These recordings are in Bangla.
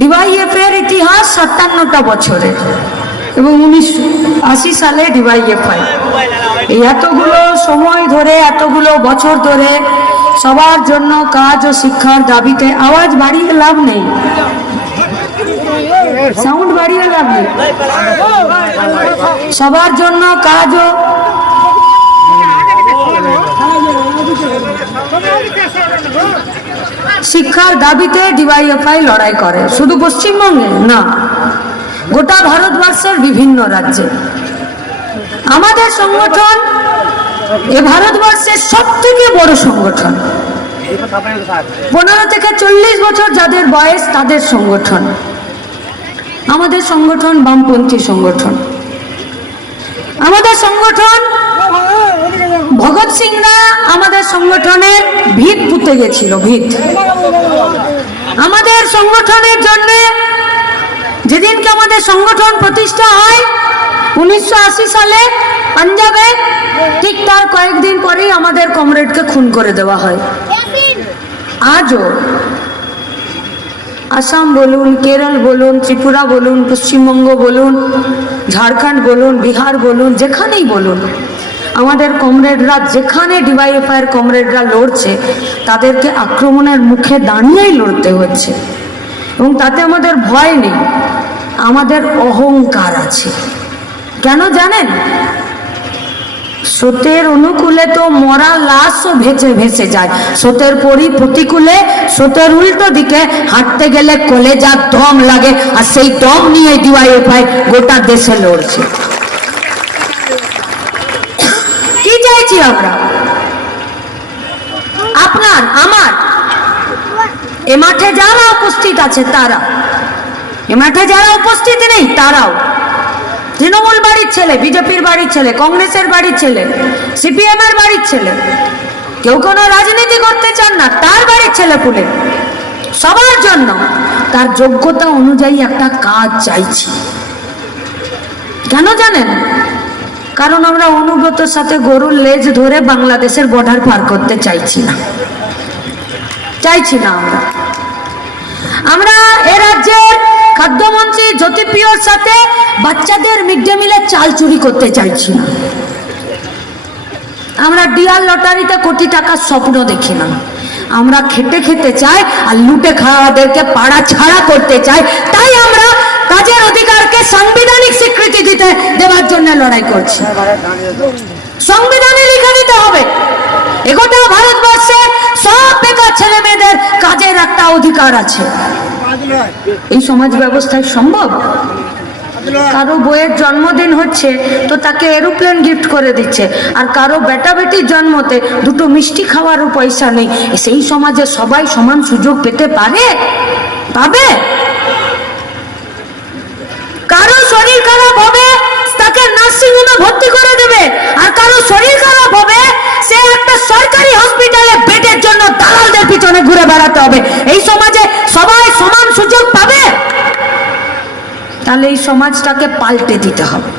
ডিওয়াইএফ এর ইতিহাস 57টা বছরের এবং 1980 সালে ডিওয়াইএফআই এই এতগুলো সময় ধরে এতগুলো বছর ধরে সবার জন্য কাজ ও শিক্ষার দাবিতে আওয়াজ বাড়িয়ে লাভ নেই, সাউন্ড বাড়িয়ে লাভ নেই, সবার জন্য কাজ ও শিক্ষার দাবিতে ডিওয়াইএফআই লড়াই করে। শুধু পশ্চিমবঙ্গে না, গোটা ভারতবর্ষের বিভিন্ন রাজ্যে আমাদের সংগঠন এ ভারতবর্ষের সব থেকে বড় সংগঠন। 15 থেকে 40 বছর যাদের বয়স তাদের সংগঠন। আমাদের সংগঠন বামপন্থী সংগঠন। আমাদের সংগঠন ভগৎ সিংরা আমাদের সংগঠনের ভিত পুঁতে গেছিল, ভিত। আমাদের সংগঠনের জন্য যেদিনকে আমাদের সংগঠন প্রতিষ্ঠা হয় 1980 সালে পাঞ্জাবে, ঠিক তার কয়েকদিন পরেই আমাদের কমরেডকে খুন করে দেওয়া হয়। আজও আসাম বলুন, কেরল বলুন, ত্রিপুরা বলুন, পশ্চিমবঙ্গ বলুন, ঝাড়খণ্ড বলুন, বিহার বলুন, যেখানেই বলুন, আমাদের কমরেডরা যেখানে ডিওয়াইএফআই এর কমরেডরা লড়ছে তাদেরকে আক্রমণের মুখে দাঁড়িয়েই লড়তে হচ্ছে এবং তাতে আমাদের ভয় নেই, আমাদের অহংকার আছে। কেন জানেন? স্রোতের অনুকূলে তো মরা লাশও ভেসে ভেসে যায়, স্রোতের প্রতিকূলে স্রোতের উল্টো দিকে হাঁটতে গেলে কলেজার দম লাগে, আর সেই দম নিয়ে ডিওয়াইএফআই গোটা দেশে লড়ছে। কি চাইছি আমরা? আপনার আমার এ মাঠে যারা উপস্থিত আছে তারা, এ মাঠে যারা উপস্থিত নেই তারাও, তৃণমূল বাড়ির ছেলে, বিজেপির বাড়ির ছেলে, কংগ্রেসের বাড়ির ছেলে, সিপিএম এর বাড়ির ছেলে, কেউ কোনো রাজনীতি করতে চান না তার বাড়ির ছেলে পুলে, সবার জন্য তার যোগ্যতা অনুযায়ী একটা কাজ চাইছি। কেন জানেন? কারণ আমরা অনুব্রতর সাথে গরুর লেজ ধরে বাংলাদেশের বর্ডার পার করতে চাইছি না, চাইছি না। আমরা এ রাজ্যের খাদ্যমন্ত্রী জ্যোতিপ্রিয়র সাথে বাচ্চাদের মিড ডে মিলের চাল চুরি করতে চাইছি না। আমরা ডিয়ার লটারিতে কোটি টাকার স্বপ্ন দেখি না। আমরা খেটে খেতে চাই আর লুটে খাওয়াদেরকে পাড়া ছাড়া করতে চাই। তাই আমরা কাজের অধিকারকে সাংবিধানিক স্বীকৃতি দেওয়ার জন্য লড়াই করছি। সংবিধানে লিখে দিতে হবে গোটা ভারতবর্ষে সব বেকার ছেলে মেয়েদের কাজের একটা অধিকার আছে। এই সমাজ ব্যবস্থায় সম্ভব? কারো বইয়ের জন্মদিন হচ্ছে তো তাকে এরোপ্লেন গিফট করে দিচ্ছে, আর কারো বেটা বেটির জন্মতে দুটো মিষ্টি খাওয়ারও পয়সা নেই। সেই সমাজে সবাই সমান সুযোগ পেতে পারে? পাবে? কারো শরীর খারাপ হবে তাকে নার্সিং হোমে ভর্তি করে দেবে, আর কারো শরীর খারাপ হবে সে একটা সরকারি হসপিটালে বেডের জন্য দালালদের পিছনে ঘুরে বেড়াতে হবে। এই সমাজে সবাই সমান সুযোগ পাবে? তাহলে এই সমাজটাকে পাল্টে দিতে হবে।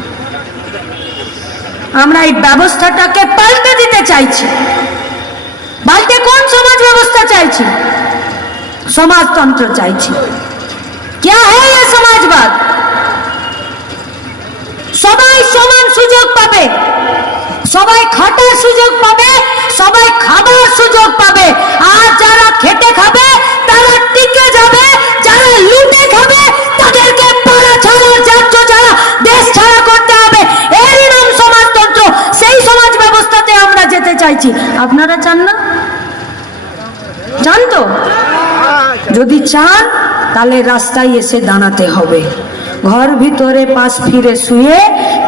আমরা এই ব্যবস্থাটাকে পাল্টে দিতে চাইছি। পাল্টে কোন সমাজ ব্যবস্থা চাইছি? সমাজতন্ত্র চাইছি। क्या है ये समाजवाद? সবাই সমান সুযোগ পাবে, সবাই খাটার সুযোগ পাবে, সবাই খাবার সুযোগ পাবে, আর যারা খেটে খাবে তারা টিকে যাবে, যারা লুটে খাবে তাদেরকে পাড়া ছাড়া, রাজ্য ছাড়া, দেশ ছাড়া করতে হবে। এরই নাম সমাজতন্ত্র। সেই সমাজ ব্যবস্থাতে আমরা যেতে চাইছি। আপনারা চান না? চান তো? যদি চান তাহলে রাস্তায় এসে দাঁড়াতে হবে। ঘর ভিতরে পাশ ফিরে শুয়ে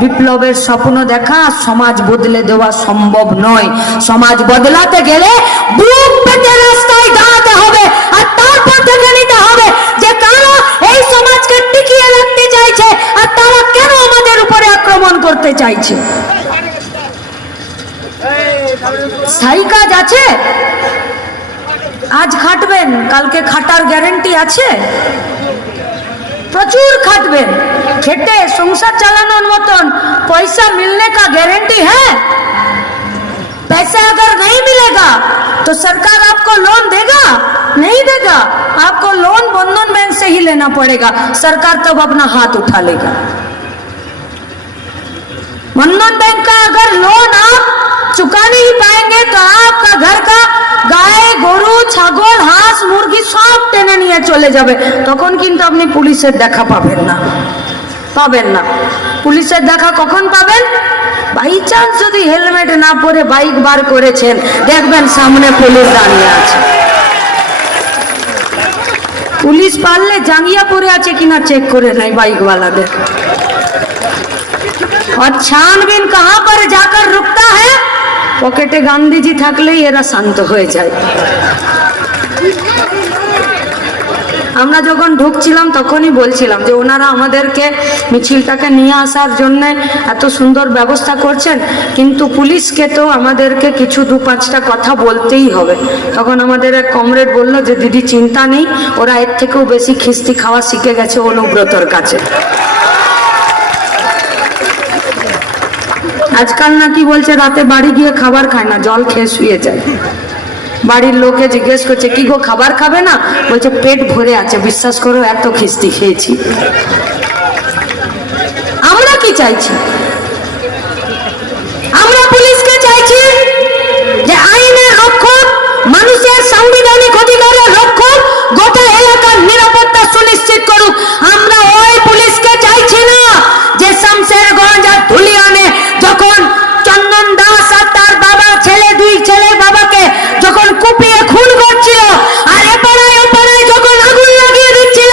বিপ্লবের স্বপ্ন দেখা সমাজ বদলে দেওয়া সম্ভব নয়। সমাজ বদলাতে গেলে বুক পেতে রাস্তায় দাঁড়াতে হবে, আর তারপর থেকে নিতে হবে যে কারা এই সমাজকে টিকিয়ে রাখতে চাইছে আর তারা কেন আমাদের উপরে আক্রমণ করতে চাইছে। স্থায়ী কাজ আছে, আজ খাটবেন, কালকে খাটার গ্যারান্টি আছে? प्रचुर खाटबेन, खेटे संसार चलानोर मतन पैसा मिलने का गारंटी है? पैसा अगर नहीं मिलेगा तो सरकार आपको लोन देगा? नहीं देगा, आपको लोन बंधन बैंक से ही लेना पड़ेगा, सरकार तब अपना हाथ उठा लेगा। बंधन बैंक का अगर लोन आप चुका नहीं पाएंगे तो आपका घर का গায়ে গরু ছাগল হাঁস মুরগি সব টেনে নিয়ে চলে যাবে, তখন কিন্তু আপনি পুলিশের দেখা পাবেন না, পাবেন না। পুলিশের দেখা কখন পাবেন? বাই চান্স যদি হেলমেট না পরে বাইক বার করেছেন, দেখবেন সামনে পুলিশ দাঁড়িয়ে আছে। পুলিশ পারলে জাঙ্গিয়া পরে আছে কিনা চেক করে নেয় বাইকওয়ালাদের। और छानबीन कहां पर जाकर रुकता है? পকেটে গান্ধীজি থাকলেই এরা শান্ত হয়ে যায়। আমরা যখন ঢুকছিলাম তখনই বলছিলাম যে ওনারা আমাদেরকে মিছিলটাকে নিয়ে আসার জন্য এত সুন্দর ব্যবস্থা করছেন, কিন্তু পুলিশকে তো আমাদেরকে কিছু 2-5টা কথা বলতেই হবে। তখন আমাদের এক কমরেড বলল যে দিদি চিন্তা নেই, ওরা এর থেকেও বেশি খিস্তি খাওয়া শিখে গেছে অনুব্রতর কাছে। আজকাল নাকি বলছে রাতে বাড়ি গিয়ে খাবার খায় না, জল খেয়ে শুয়ে যায়। বাড়ির লোকে জিজ্ঞেস করছে কি গো খাবার খাবে না? বলছে পেট ভরে আছে, বিশ্বাস করো এত খিস্তি খেয়েছি। আমরা কি চাইছি? আমরা পুলিশকে চাইছি যে আইনের রক্ষক, মানুষের সাংবিধানিক অধিকারের রক্ষক, গোটা এলাকার নিরাপত্তা সুনিশ্চিত করুক। আমরা ওই পুলিশকে চাইছি না যে শামশেরগঞ্জ আর ধুলিয়ানে যখন চন্দন দাস আর তার বাবা ছেলে, 2 ছেলের বাবাকে যখন কুপিয়ে খুন করছিল, আর এপাড়ায় ওপাড়ায় যখন আগুন লাগিয়ে দিচ্ছিল,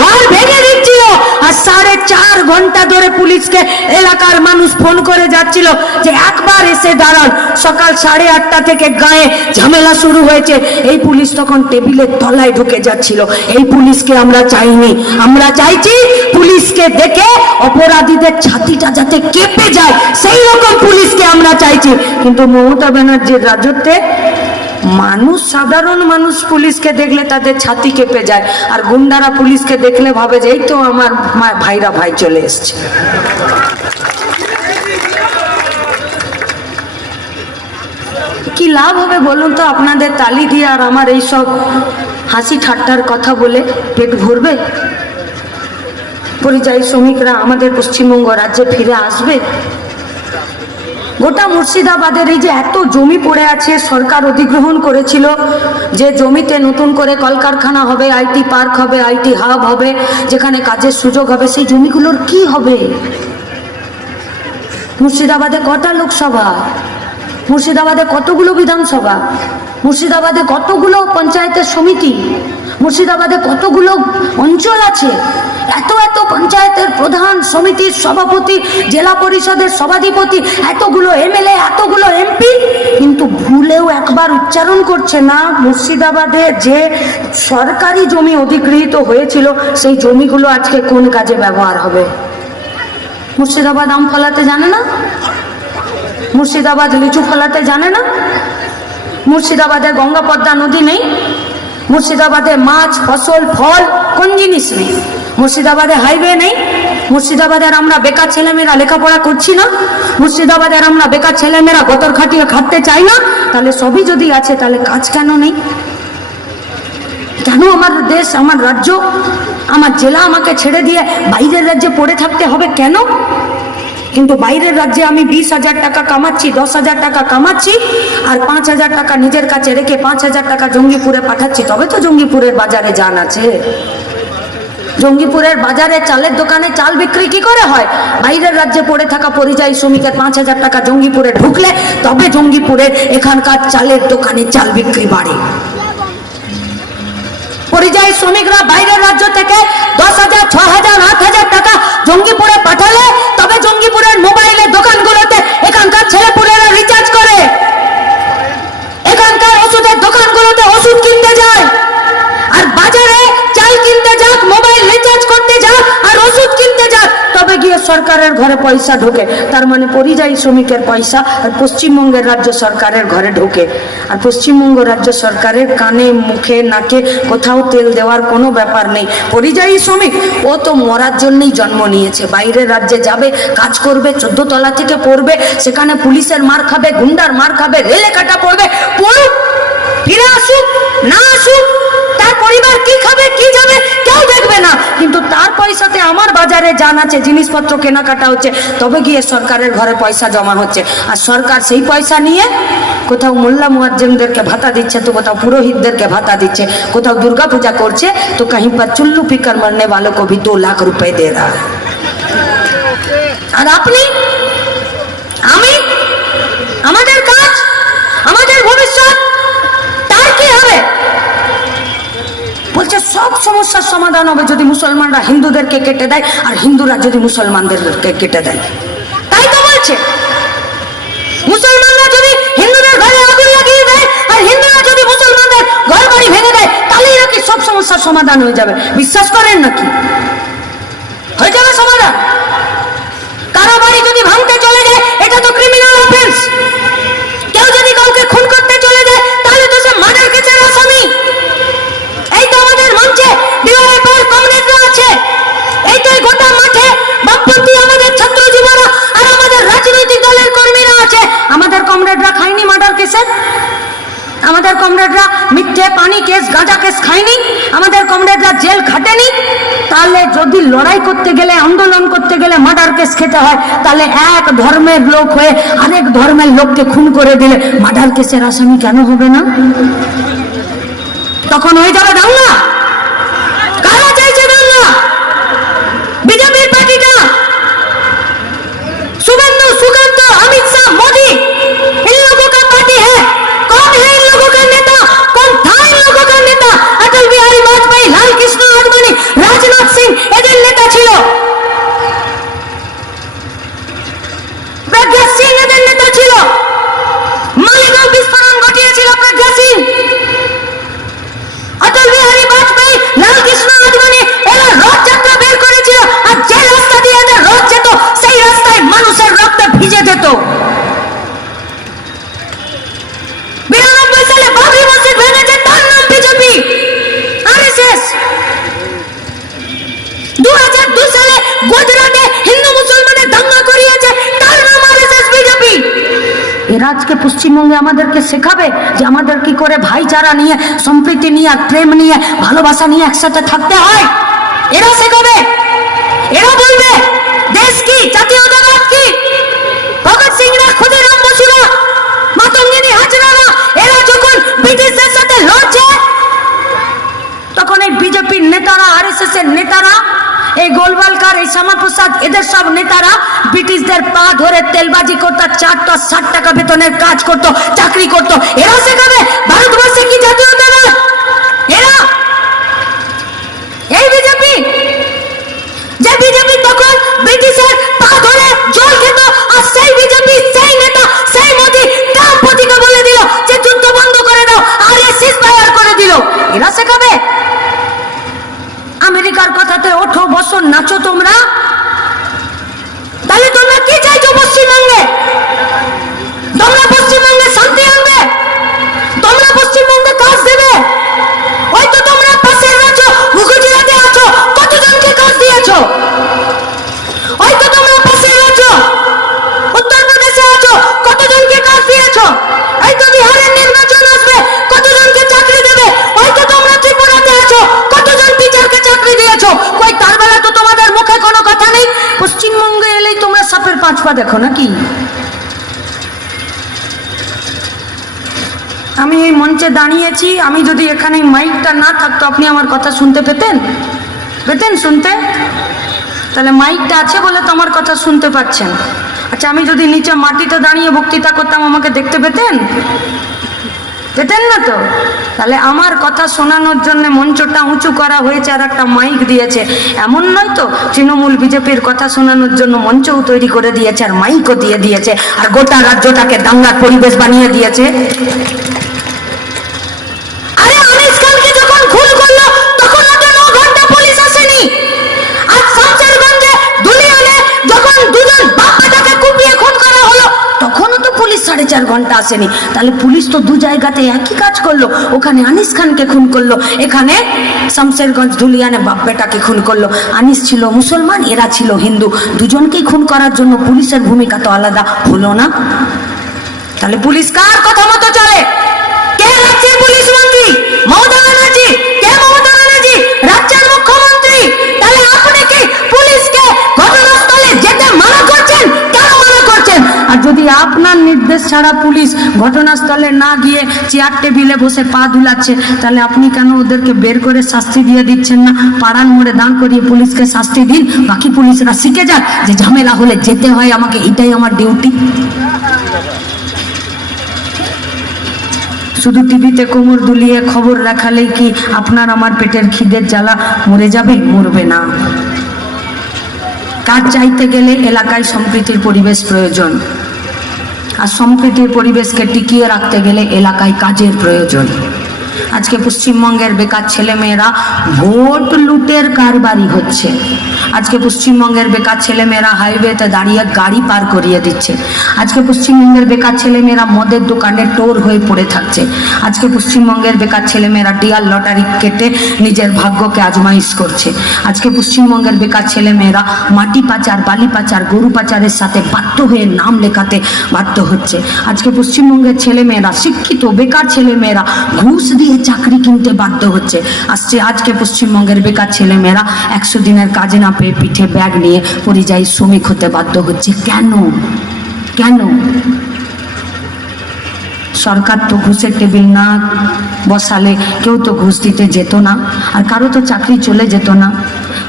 ঘর ভেঙে দিচ্ছিল, আর 4.5 ঘন্টা ধরে পুলিশকে এলাকার মানুষ ফোন করে যাচ্ছিল যে একবার এসে দাঁড়ান। সকাল 8:30 থেকে গায়ে ঝামেলা শুরু হয়েছে, এই পুলিশ তখন টেবিলের তলায় ঢুকে যাচ্ছিল। এই পুলিশকে আমরা চাইনি, আমরা চাইছি পুলিশকে দেখে অপরাধীদের ছাতিটা যাতে কেঁপে যায়, সেই রকম পুলিশকে আমরা চাইছি। কিন্তু মমতা ব্যানার্জির রাজত্বে মানুষ, সাধারণ মানুষ পুলিশকে দেখলে তাদের ছাতি কেঁপে যায়, আর গুন্ডারা পুলিশকে দেখলে ভাবে যে এই তো আমার ভাইরা ভাই চলে এসছে। কি লাভ হবে বলুন তো আপনাদের তালি দিয়ে আর আমার এই সব হাসি ঠাট্টার কথা বলে? পেট ভরবে? পরিযায়ী শ্রমিকরা আমাদের পশ্চিমবঙ্গ রাজ্যে ফিরে আসবে? গোটা মুর্শিদাবাদের এই যে এত জমি পড়ে আছে, সরকার অধিগ্রহণ করেছিল যে জমিতে নতুন করে কলকারখানা হবে, আইটি পার্ক হবে, আইটি হাব হবে, যেখানে কাজের সুযোগ হবে, সেই জমিগুলোর কি হবে? মুর্শিদাবাদে কটা লোকসভা? মুর্শিদাবাদে কতগুলো বিধানসভা? মুর্শিদাবাদে কতগুলো পঞ্চায়েতের সমিতি? মুর্শিদাবাদে কতগুলো অঞ্চল আছে? এত এত পঞ্চায়েতের প্রধান, সমিতির সভাপতি, জেলা পরিষদের সভাধিপতি, এতগুলো এমএলএ, এতগুলো এমপি, কিন্তু ভুলেও একবার উচ্চারণ করছে না মুর্শিদাবাদে যে সরকারি জমি অধিগৃহীত হয়েছিল সেই জমিগুলো আজকে কোন কাজে ব্যবহার হবে। মুর্শিদাবাদ আম ফলাতে জানে না, মুর্শিদাবাদ লিচু ফলাতে জানে না, মুর্শিদাবাদে গঙ্গা পদ্মা নদী নেই, মুর্শিদাবাদে মাছ, ফসল, ফল কোন জিনিস নেই, মুর্শিদাবাদে হাইওয়ে নেই, মুর্শিদাবাদের আমরা বেকার ছেলেমেয়েরা লেখাপড়া করছি না, মুর্শিদাবাদের আমরা বেকার ছেলেমেয়েরা গতর খাটিয়ে খাটতে চাই না, তাহলে সবই যদি আছে তাহলে কাজ কেন নেই? কেন আমার দেশ, আমার রাজ্য, আমার জেলা আমাকে ছেড়ে দিয়ে বাইরের রাজ্যে পড়ে থাকতে হবে কেন? কিন্তু বাইরের রাজ্যে আমি 20,000 টাকা কামাচ্ছি, 10,000 টাকা কামাচ্ছি, আর 5,000 টাকা নিজের কাছে রেখে 5,000 টাকা জঙ্গিপুরে পাঠাচ্ছি, তবে তো জঙ্গিপুরের বাজারে জান আছে। জঙ্গিপুরের বাজারে চালের দোকানে চাল বিক্রি কি করে হয়? বাইরের রাজ্যে পড়ে থাকা পরিযায়ী শ্রমিকের 5,000 টাকা জঙ্গিপুরে ঢুকলে তবে জঙ্গিপুরের এখানকার চালের দোকানে চাল বিক্রি বাড়ে। পরিযায়ী শ্রমিকরা বাইরের রাজ্য থেকে 10,000, 6,000, 8,000 টাকা জঙ্গিপুরে পাঠালে তবে জঙ্গিপুরের মোবাইলের দোকানগুলোতে এখানকার ছেলেপুলেরা রিচার্জ করে, এখানকার ওষুধের দোকানগুলোতে ওষুধ কিনতে যায়, আর বাজারে চাল কিনতে যাক, মোবাইল রিচার্জ করতে যাক, আর ওষুধ কিনতে যাক, তবে গিয়ে সরকারের ঘরে পয়সা ঢোকে। তার মানে পরিযায়ী শ্রমিকের পয়সা আর পশ্চিমবঙ্গের রাজ্য সরকারের ঘরে ঢোকে, আর পশ্চিমবঙ্গ রাজ্য সরকারের কানে, মুখে, নাকে কোথাও তেল দেওয়ার কোনো ব্যাপার নেই। পরিযায়ী শ্রমিক ও তো মরার জন্যই জন্ম নিয়েছে, বাইরের রাজ্যে যাবে, কাজ করবে, 14 তলা থেকে পড়বে, সেখানে পুলিশের মার খাবে, গুন্ডার মার খাবে, রেলে কাটা পড়বে, পড়ুক, ফিরে আসুক, না আসুক তার পরিবার কি খাবে কি যাবে কেউ দেখবে না, কিন্তু তার পয়সাতে আমার বাজারে যান আছে, জিনিসপত্র কেনাকাটা হচ্ছে, তবে গিয়ে সরকারের ঘরে পয়সা জমা হচ্ছে। আর সরকার সেই পয়সা নিয়ে কোথাও মোল্লা মুয়াজ্জিমদেরকে ভাতা দিচ্ছে, তো কোথাও পুরোহিতদেরকে ভাতা দিচ্ছে, কোথাও দুর্গা পূজা করছে, তো कहीं पर चुल्लू पीकर मरने वालों को भी 2 लाख रुपए दे रहा है। আর আপনি আমি আমাদের কাজ আমাদের ভবিষ্যৎ তার কি হবে? বলছে সব সমস্যার সমাধান হবে যদি মুসলমানরা হিন্দুদেরকে কেটে দেয় আর হিন্দুরা যদি মুসলমানদেরকে কেটে দেয়। তাই তো বলছে, মুসলমানরা যদি হিন্দুদের ঘরে আগুন লাগিয়ে দেয় আর হিন্দুরা যদি মুসলমানদের ঘর বাড়ি ভেঙে দেয়, তাহলেই নাকি সব সমস্যার সমাধান হয়ে যাবে। বিশ্বাস করেন নাকি হয়ে যাবে সমাধান? কারো বাড়ি যদি ভাঙতে চলে যায়, এটা তো ক্রিমিনাল অফেন্স। কেউ যদি কাউকে খুন করতে চলে যায়, তাহলে তো সে মার্ডার কেসের আসামি। এই তো আমাদের মঞ্চে ডিওয়াইএফআই কমরেডরা আছে, এই তো গোটা মাঠে বামপন্থী আমাদের ছাত্র যুবরা আর আমাদের রাজনৈতিক দলের কর্মীরা আছে। আমাদের কমরেডরা খায়নি মার্ডার কেসের? আমাদের কমরেডরা মিথ্যে পানি কেস গাঁজা কেস খায়নি? আমাদের কমরেডরা জেল খাটেনি? তাহলে যদি লড়াই করতে গেলে আন্দোলন করতে গেলে মার্ডার কেস খেতে হয়, তাহলে এক ধর্মের লোক হয়ে আরেক ধর্মের লোককে খুন করে দিলে মার্ডার কেসের আসামি কেন হবে না? তখন হয়ে যাবে দাঙ্গা। কারা চাইছে দাঙ্গা? বিজেপির পার্টিটা, शुभेंदु सुकांत अमित शाह मोदी, इन लोगों का पार्टी है। कौन है इन लोगों का नेता? कौन था इन लोगों का नेता? अटल बिहारी वाजपेयी, लाल कृष्ण आडवाणी, राजनाथ सिंह एদের নেতা ছিল। प्रज्ञा सिंह এদের নেতা ছিল। মালিগাঁও বিস্ফোরণ ঘটিয়েছিল প্রজ্ঞা সিং। अटल बिहारी वाजपेयी, लाल कृष्ण आडवाणी এরা রথযাত্রা বের করেছিল, আর যে রাস্তা দিয়ে এদের রথ যেত সেই রাস্তায় মানুষের রক্তে ভিজে যেত। 92 সালে বাবরি মসজিদ ভেঙেছে, তার নাম বিজেপি আরএসএস। 2002 সালে গুজরাটে হিন্দু মুসলমানের দাঙ্গা করিয়েছে, তার নাম আরএসএস বিজেপি। এরা আজকে পশ্চিমবঙ্গে আমাদেরকে শেখাবে যে আমাদের কি করে ভাইচারা নিয়ে, সম্প্রীতি নিয়ে, প্রেম নিয়ে, ভালোবাসা নিয়ে একসাথে থাকতে হয়। এরা শেখাবে, এরা বলবে দেশ কি, জাতীয়তাবাদ কি। ভগৎ সিংরা, ক্ষুদিরাম বসুরা, মাতঙ্গিনী হাজরারা এরা যখন ব্রিটিশদের সাথে লড়ছে, তখন এই বিজেপির নেতারা, আরএসএস এর নেতারা, এই গোলওয়ালকার, এই শ্যামাপ্রসাদ, এদের সব নেতারা ব্রিটিশদের পা ধরে তেলবাজি করতো, 460 টাকা বেতনের কাজ করতো, চাকরি করতো। এরা শেখাবে ভারতবর্ষে কি জাতীয়তাবাদ? এরা এই বিজেপি, যে বিজেপি তখন ব্রিটিশের পা ধরে জল খেত, আর সেই বিজেপি, সেই নেতা, সেই মোদি ট্রাম্পকে বলে দিল যে যুদ্ধ বন্ধ করে দাও, আর সিজ ফায়ার করে দিল। এরা শেখাবে? আমেরিকার কথাতে 18 বছর নাচো তোমরা, তাহলে তোমরা কি চাইছো পশ্চিমবঙ্গে? তোমরা পশ্চিমবঙ্গে শান্তি আনবে? তোমরা পশ্চিমবঙ্গে কাজ দেবে? ওই তো তোমরা পাশের রাজ্য গুজরাটে আছো, কতজনকে কাজ দিয়েছো? ওই তো তোমরা পাশের রাজ্য উত্তরপ্রদেশে আছো, কতজনকে কাজ দিয়েছো? এই তো বিহারের নির্বাচন আসবে, কতজনকে চাকরি দেবে? ওই তো তোমরা ত্রিপুরাতে আছো, কতজন টিচারকে চাকরি দিয়েছো? কই তার বেলা তো তোমাদের মুখে কোনো কথা নেই। পশ্চিমবঙ্গে এলেই তোমরা সাপের 5 পা দেখো নাকি? আমি এই মঞ্চে দাঁড়িয়েছি, আমি যদি এখানে মাইকটা না থাকতো, আপনি আমার কথা শুনতে পেতেন? শুনতে? তাহলে মাইকটা আছে বলে তো আমার কথা শুনতে পাচ্ছেন। আচ্ছা, আমি যদি নিচে মাটিতে দাঁড়িয়ে বক্তৃতা করতাম, আমাকে দেখতে পেতেন না তো? তাহলে আমার কথা শোনানোর জন্য মঞ্চটা উঁচু করা হয়েছে আর একটা মাইক দিয়েছে, এমন নয় তো। তৃণমূল বিজেপির কথা শোনানোর জন্য মঞ্চও তৈরি করে দিয়েছে আর মাইকও দিয়ে দিয়েছে, আর গোটা রাজ্যটাকে দাঙ্গার পরিবেশ বানিয়ে দিয়েছে। আরে আনিস খানকে যখন খুন করলো, তখন তো 9 ঘন্টা পুলিশ আসেনি। আর শামশেরগঞ্জে দুলিয়ানে যখন দুজন বাপ বেটাকে কুপিয়ে খুন করা হলো, তখনও তো পুলিশ 4.5 ঘন্টা আসেনি। তাহলে পুলিশ তো 2 জায়গাতে একই কাজ করলো। ওখানে আনিস খানকে খুন করলো, এখানে শামশেরগঞ্জ দুলিয়ানে বাপ বেটাকে খুন করলো। আনিস ছিল মুসলমান, এরা ছিল হিন্দু, দুজনকেই খুন করার জন্য পুলিশের ভূমিকা তো আলাদা হলো না? তাহলে পুলিশ কার কথা মতো চলে? কে রাজ্যের পুলিশ মন্ত্রী? মমতা ব্যানার্জি? কে রাজ্যের মুখ্যমন্ত্রী, তাহলে আপনি কি পুলিশকে ঘটনাস্থলে যেতে মানা করছেন? কেন মানা করছেন? আর যদি আপনার নির্দেশ ছাড়া পুলিশ ঘটনাস্থলে না গিয়ে চেয়ার টেবিলে বসে পা ধুলাচ্ছে, তাহলে আপনি কেন ওদেরকে বের করে শাস্তি দিয়ে দিচ্ছেন না? পাড়ার মোড়ে দাঁড় করিয়ে পুলিশকে শাস্তি দিন, বাকি পুলিশরা শিখে যাক যে ঝামেলা হলে যেতে হয় আমাকে, এটাই আমার ডিউটি। শুধু টিভিতে কোমর দুলিয়ে খবর দেখালেই কি আপনার আমার পেটের খিদের জ্বালা মরে যাবে? মরবে না। কাজ চাইতে গেলে এলাকায় সম্প্রীতির পরিবেশ প্রয়োজন, আর সম্প্রীতির পরিবেশকে টিকিয়ে রাখতে গেলে এলাকায় কাজের প্রয়োজন। আজকে পশ্চিমবঙ্গের বেকার ছেলেমেয়েরা ভোট লুটের কারবারি হচ্ছে। আজকে পশ্চিমবঙ্গের বেকার ছেলেমেয়েরা হাইওয়েতে দাঁড়িয়ে গাড়ি পার করিয়ে দিচ্ছে। আজকে পশ্চিমবঙ্গের বেকার ছেলেমেয়েরা মদের দোকানে টোর হয়ে পড়ে থাকছে। আজকে পশ্চিমবঙ্গের বেকার ছেলেমেয়েরা ডিয়ার লটারি কেটে নিজের ভাগ্যকে আজমাইশ করছে। আজকে পশ্চিমবঙ্গের বেকার ছেলেমেয়েরা মাটি পাচার, বালি পাচার, গরু পাচারের সাথে বাধ্য হয়ে নাম লেখাতে বাধ্য হচ্ছে। আজকে পশ্চিমবঙ্গের ছেলেমেয়েরা, শিক্ষিত বেকার ছেলেমেয়েরা ঘুষ দিয়ে চাকরি কিনতে বাধ্য হচ্ছে। আজকে পশ্চিমবঙ্গের বেকার ছেলেমেয়েরা 100 দিনের কাজে না পেয়ে পিঠে ব্যাগ নিয়ে পরিযায়ী শ্রমিক হতে বাধ্য হচ্ছে। কেন? কেন? সরকার তো ঘুষের টেবিল না বসালে কেউ তো ঘুষ দিতে যেত না, আর কারো তো চাকরি চলে যেত না।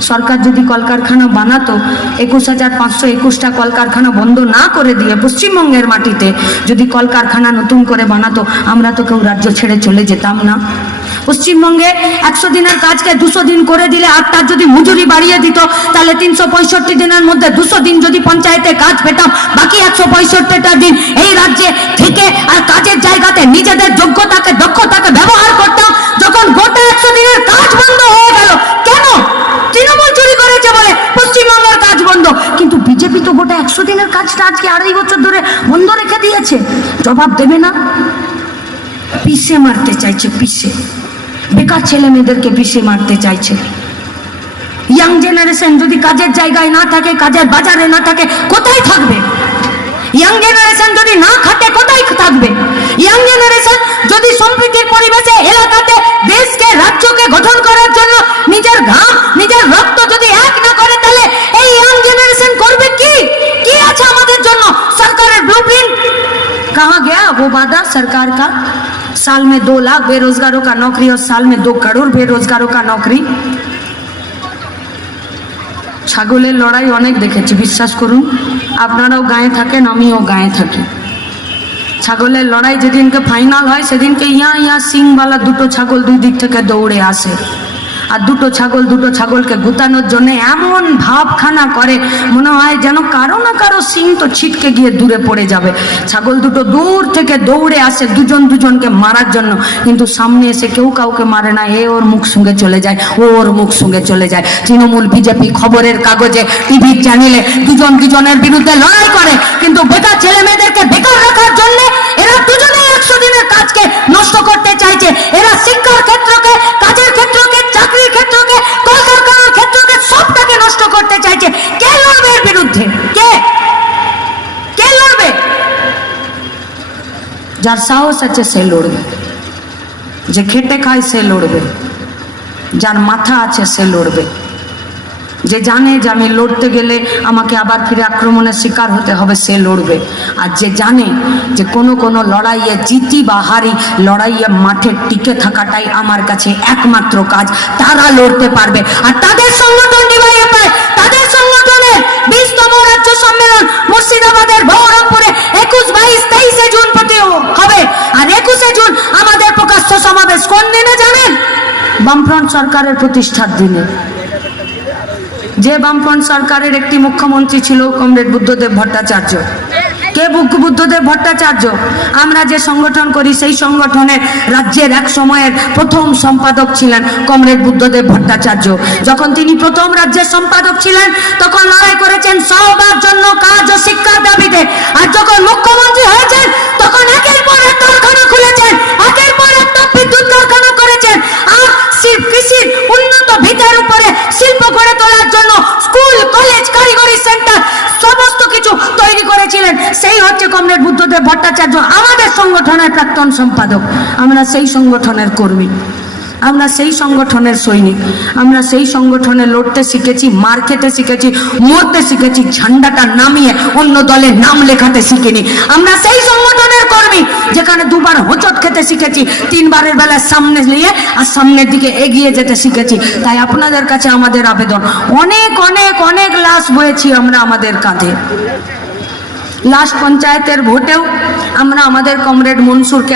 সরকার যদি কলকারখানা বানাতো, 21,521টা কলকারখানা বন্ধ না করে দিয়ে পশ্চিমবঙ্গের মাটিতে যদি কলকারখানা নতুন করে বানাতো, আমরা তো কেউ রাজ্য ছেড়ে চলে যেতাম না। পশ্চিমবঙ্গে 100 দিনের কাজকে 200 দিন করে দিলে, আর তার যদি মজুরি বাড়িয়ে দিত, তাহলে 365 দিনের মধ্যে 200 দিন যদি পঞ্চায়েতে কাজ পেতাম, বাকি 165টা দিন এই রাজ্যে থেকে আর কাজের জায়গাতে নিজেদের যোগ্যতাকে, দক্ষতাকে ব্যবহার করতাম। যখন গোটা 100 দিনের কাজ বন্ধ হয়ে গেল, কেন? তৃণমূল চুরি করেছে বলে পশ্চিমবঙ্গের কাজ বন্ধ। কিন্তু বিজেপি তো গোটা 100 দিনের কাজটা আজকে 2.5 বছর ধরে বন্ধ রেখে দিয়েছে। জবাব দেবে না? পিষে মারতে চাইছে, পিষে বেকার ছেলে মেয়েদেরকে পিষে মারতে চাইছে। ইয়াং জেনারেশন যদি কাজের জায়গায় না থাকে, কাজের বাজারে না থাকে, কোথায় থাকবে? ইয়াং জেনারেশন যদি না খাটে, কোথায় থাকবে? ইয়াং জেনারেশন যদি সম্প্রীতির পরিবেশে এলাকাতে দেশকে, রাজ্যকে গঠন করার জন্য নিজের ঘাম, নিজের রক্ত যদি এক না করে, তাহলে এই ইয়াং জেনারেশন করবে কি? কি আছে আমাদের জন্য? সরকারের ব্লুপ্রিন্ট कहाँ गया वो वादा सरकार का? साल में 2 लाख बेरोजगारों का नौकरी और साल में 2 करोड़ बेरोजगारों का नौकरी। ছাগলের লড়াই অনেক দেখেছি, বিশ্বাস করুন। আপনারাও গায়ে থাকেন, আমিও গায়ে থাকি। ছাগলের লড়াই যেদিনকে ফাইনাল হয়, সেদিনকে ইয়া সিংওয়ালা দুটো ছাগল দুই দিক থেকে দৌড়ে আসে, আর দুটো ছাগলকে গুতানোর জন্য এমন ভাবখানা করে, মনে হয় যেন কারো না কারো সিং তো ছিটকে গিয়ে দূরে পড়ে যাবে। ছাগল দুটো দূর থেকে দৌড়ে আসে দুজনকে মারার জন্য, কিন্তু সামনে এসে কেউ কাউকে মারে না। এ ওর মুখ সঙ্গে চলে যায়, ও ওর মুখ সঙ্গে চলে যায়। তৃণমূল, বিজেপি খবরের কাগজে, টিভির চ্যানেলে দুজনের বিরুদ্ধে লড়াই করে, কিন্তু বেকার ছেলে মেয়েদেরকে বেকার রাখার জন্য এরা দুজনেই 100 দিনের কাজকে নষ্ট করতে চাইছে। এরা শিক্ষার ক্ষেত্রকে, কাজের ক্ষেত্রকে, চাকরির ক্ষেত্রকে, কলকারখানার ক্ষেত্রকে, সবটাকে নষ্ট করতে চাইছে। কে লড়বে এর বিরুদ্ধে? কে লড়বে? যার সাহস আছে সে লড়বে, যে খেটে খায় সে লড়বে, যার মাথা আছে সে লড়বে, যে জানে যে আমি লড়তে গেলে আমাকে আবার ফিরে আক্রমণের শিকার হতে হবে, সে লড়বে। আর যে জানে যে কোনো লড়াইয়ে জিতি বা হারি, লড়াইয়ে মাঠে টিকে থাকাটাই আমার কাছে একমাত্র কাজ, তারা লড়তে পারবে। আর তাদের সংগঠন ডিওয়াইএফআই, তাদের সংগঠনের 20তম রাজ্য সম্মেলন মুর্শিদাবাদের বহরমপুরে 21, 22, 23 জুন হবে। আর 21 জুন আমাদের প্রকাশ্য সমাবেশ কোন দিনে জানেন? বামফ্রন্ট সরকারের প্রতিষ্ঠার দিনে। যে বামফ্রন্ট সরকারের একটি মুখ্যমন্ত্রী ছিল কমরেড বুদ্ধদেব ভট্টাচার্য। কে বুদ্ধদেব ভট্টাচার্য? আমরা যে সংগঠন করি সেই সংগঠনের রাজ্যের এক সময়ের প্রথম সম্পাদক ছিলেন কমরেড বুদ্ধদেব ভট্টাচার্য। যখন তিনি প্রথম রাজ্যের সম্পাদক ছিলেন, তখন লড়াই করেছেন সবার জন্য কাজ ও শিক্ষার দাবিতে। আর যখন মুখ্যমন্ত্রী হয়েছেন, তখন একের পর এক কারখানা খুলেছেন, একের পর এক বিদ্যুৎ কারখানা করেছেন। আর কৃষির উন্নত ভিটার উপরে শিল্প গড়ে তোলার জন্য স্কুল, কলেজ, কারিগরি সেন্টার সমস্ত কিছু তৈরি করেছিলেন। সেই হচ্ছে কমরেড বুদ্ধদেব ভট্টাচার্য, আমাদের সংগঠনের প্রাক্তন সম্পাদক। আমরা সেই সংগঠনের কর্মী। আমরা সেই সংগঠনের সৈনিক, আমরা সেই সংগঠনে লড়তে শিখেছি, মার খেতে শিখেছি, মরতে শিখেছি, ঝান্ডাটা নামিয়ে অন্য দলের নাম লেখাতে শিখিনি। আমরা সেই সংগঠনের কর্মী যেখানে দুবার হোঁচট খেতে শিখেছি, তিনবারের বেলায় সামনে নিয়ে আর সামনের দিকে এগিয়ে যেতে শিখেছি। তাই আপনাদের কাছে আমাদের আবেদন, অনেক অনেক অনেক লাশ বয়েছি আমরা আমাদের কাঁধে। লাস্ট পঞ্চায়েতের ভোটেও আমরা আমাদের কমরেড মনসুরকে